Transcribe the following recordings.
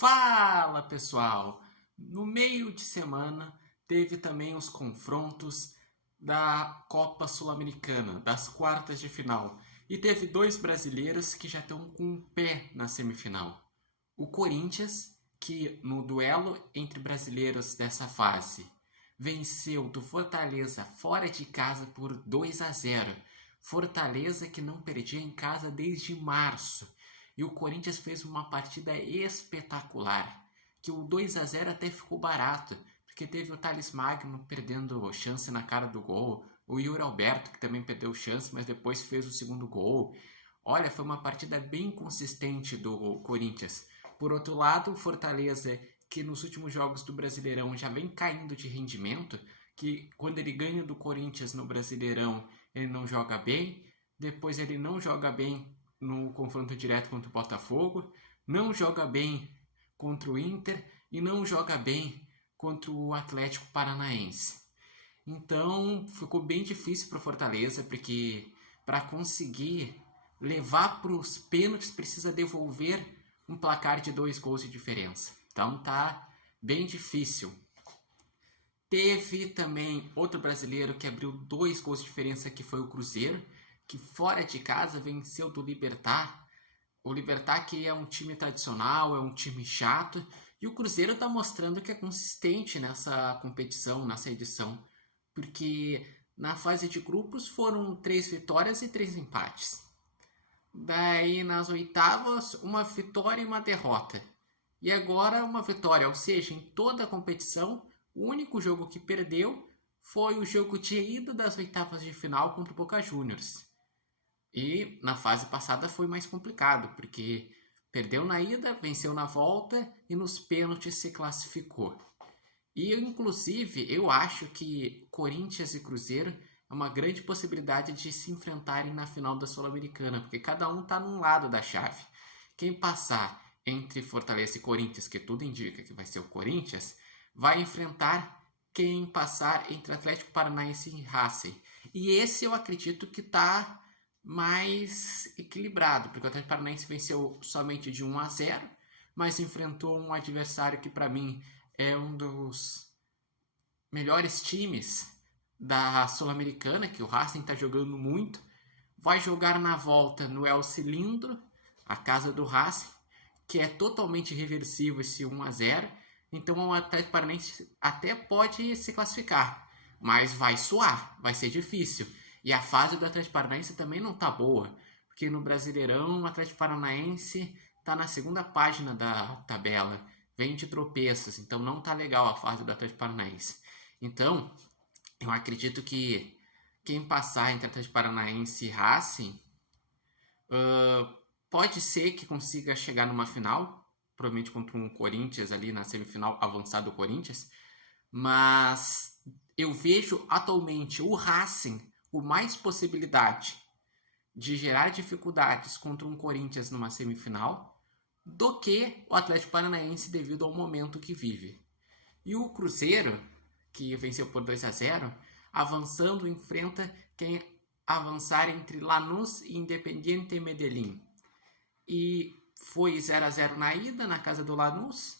Fala pessoal! No meio de semana teve também os confrontos da Copa Sul-Americana, das quartas de final. E teve dois brasileiros que já estão com um pé na semifinal. O Corinthians, que no duelo entre brasileiros dessa fase venceu do Fortaleza fora de casa por 2-0. Fortaleza que não perdia em casa desde março. E o Corinthians fez uma partida espetacular. Que o 2-0 até ficou barato, porque teve o Thales Magno perdendo chance na cara do gol, o Yuri Alberto que também perdeu chance, mas depois fez o segundo gol. Olha, foi uma partida bem consistente do Corinthians. Por outro lado, o Fortaleza, que nos últimos jogos do Brasileirão já vem caindo de rendimento, que quando ele ganha do Corinthians no Brasileirão, ele não joga bem, depois ele não joga bem no confronto direto contra o Botafogo, não joga bem contra o Inter e não joga bem contra o Atlético Paranaense. Então ficou bem difícil para o Fortaleza, porque para conseguir levar para os pênaltis precisa devolver um placar de 2 gols de diferença. Então tá bem difícil. Teve também outro brasileiro que abriu 2 gols de diferença, que foi o Cruzeiro, que fora de casa venceu do Libertad. O Libertad, que é um time tradicional, é um time chato, e o Cruzeiro está mostrando que é consistente nessa competição, nessa edição, porque na fase de grupos foram 3 vitórias e 3 empates. Daí nas oitavas, uma vitória e uma derrota. E agora uma vitória, ou seja, em toda a competição, o único jogo que perdeu foi o jogo de ida das oitavas de final contra o Boca Juniors. E na fase passada foi mais complicado, porque perdeu na ida, venceu na volta e nos pênaltis se classificou. E inclusive eu acho que Corinthians e Cruzeiro é uma grande possibilidade de se enfrentarem na final da Sul-Americana, porque cada um está num lado da chave. Quem passar entre Fortaleza e Corinthians, que tudo indica que vai ser o Corinthians, vai enfrentar quem passar entre Atlético Paranaense e Racing. E esse eu acredito que está mais equilibrado, porque o Atlético Paranaense venceu somente de 1-0, mas enfrentou um adversário que para mim é um dos melhores times da Sul-Americana, que o Racing está jogando muito. Vai jogar na volta no El Cilindro, a casa do Racing, que é totalmente reversível esse 1-0. Então o Atlético Paranaense até pode se classificar, mas vai suar, vai ser difícil. E a fase do Atlético Paranaense também não tá boa, porque no Brasileirão o Atlético Paranaense tá na segunda página da tabela, vem de tropeços, então não tá legal a fase do Atlético Paranaense. Então, eu acredito que quem passar entre Atlético Paranaense e Racing pode ser que consiga chegar numa final, provavelmente contra um Corinthians ali na semifinal, avançado do Corinthians, mas eu vejo atualmente o Racing com mais possibilidade de gerar dificuldades contra um Corinthians numa semifinal do que o Atlético Paranaense devido ao momento que vive. E o Cruzeiro, que venceu por 2-0, avançando, enfrenta quem avançar entre Lanús e Independiente Medellín. E foi 0-0 na ida, na casa do Lanús.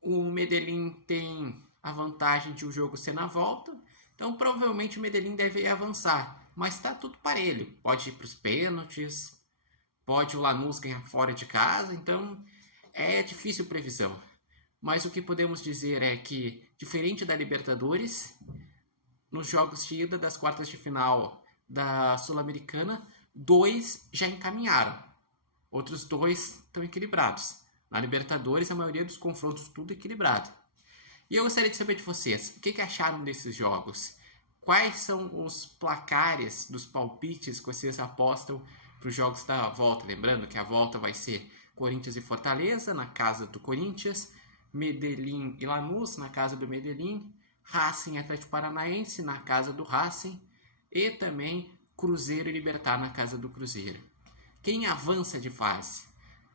O Medellín tem a vantagem de o jogo ser na volta, então provavelmente o Medellín deve avançar, mas está tudo parelho. Pode ir para os pênaltis, pode o Lanús ganhar fora de casa, então é difícil previsão. Mas o que podemos dizer é que, diferente da Libertadores, nos jogos de ida das quartas de final da Sul-Americana, 2 já encaminharam. Outros 2 estão equilibrados. Na Libertadores, a maioria dos confrontos tudo equilibrado. E eu gostaria de saber de vocês, o que acharam desses jogos? Quais são os placares dos palpites que vocês apostam para os jogos da volta? Lembrando que a volta vai ser Corinthians e Fortaleza, na casa do Corinthians, Medellín e Lanús, na casa do Medellín, Racing e Atlético Paranaense, na casa do Racing, e também Cruzeiro e Libertad, na casa do Cruzeiro. Quem avança de fase?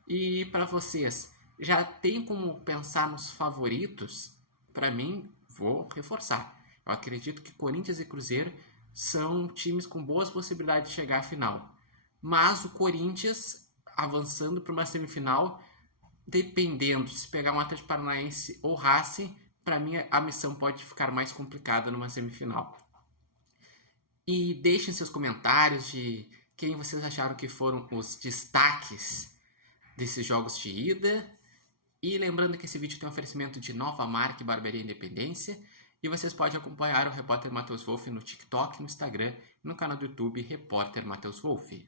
E para vocês, já tem como pensar nos favoritos? Para mim, vou reforçar. Eu acredito que Corinthians e Cruzeiro são times com boas possibilidades de chegar à final. Mas o Corinthians, avançando para uma semifinal, dependendo, se pegar um Atlético Paranaense ou Racing, para mim a missão pode ficar mais complicada numa semifinal. E deixem seus comentários de quem vocês acharam que foram os destaques desses jogos de ida. E lembrando que esse vídeo tem um oferecimento de Nova Marca e Barbearia Independência. E vocês podem acompanhar o Repórter Matheus Wolff no TikTok, no Instagram e no canal do YouTube Repórter Matheus Wolff.